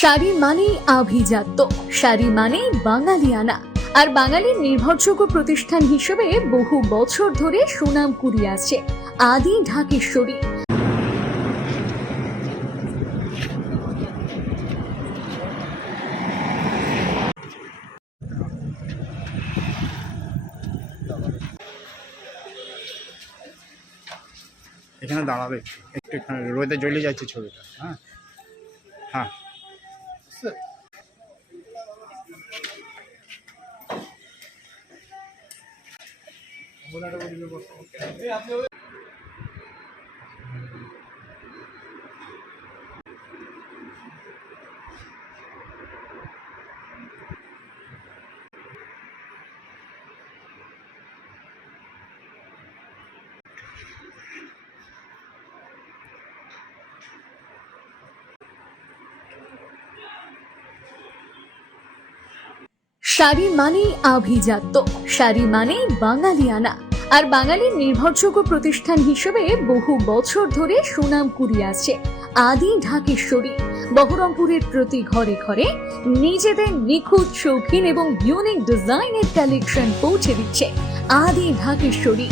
শাড়ি মানেই আভিজাত্য, শাড়ি মানেই বাঙালিয়ানা। আর বাঙালির নির্ভরযোগ্য প্রতিষ্ঠান হিসেবে বহু বছর ধরে সুনাম কুড়িয়ে আসছে আদি ঢাকেশ্বরী। এখানে দাঁড়াবে একটু এখানে রোদে জ্বলে যাচ্ছে ছবিটা। হ্যাঁ হ্যাঁ শাড়ি মানেই আভিজাত্য, শাড়ি মানেই বাঙালিয়ানা। আর বাঙালির নির্ভরযোগ্য প্রতিষ্ঠান হিসেবে বহু বছর ধরে সুনাম কুড়িয়ে আসছে আদি ঢাকেশ্বরী। বহরমপুরের প্রতি ঘরে ঘরে নিজেদের নিখুঁত, শৌখিন এবং ইউনিক ডিজাইনের কালেকশন পৌঁছে দিচ্ছে আদি ঢাকেশ্বরী।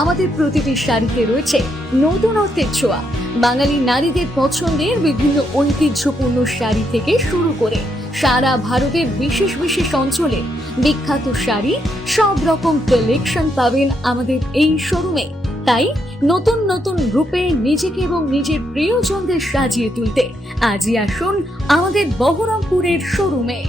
আমাদের প্রতিটি শাড়িতে রয়েছে নতুনত্বের ছোঁয়া। বাঙালি নারীদের পছন্দের বিভিন্ন ঐতিহ্যপূর্ণ শাড়ি থেকে শুরু করে সারা ভারতের বিশেষ বিশেষ অঞ্চলে বিখ্যাত শাড়ি, সব রকম কালেকশন পাবেন আমাদের এই শোরুমে। তাই নতুন নতুন রূপে নিজেকে এবং নিজের প্রিয়জনদের সাজিয়ে তুলতে আজই আসুন আমাদের বহরমপুরের শোরুমে।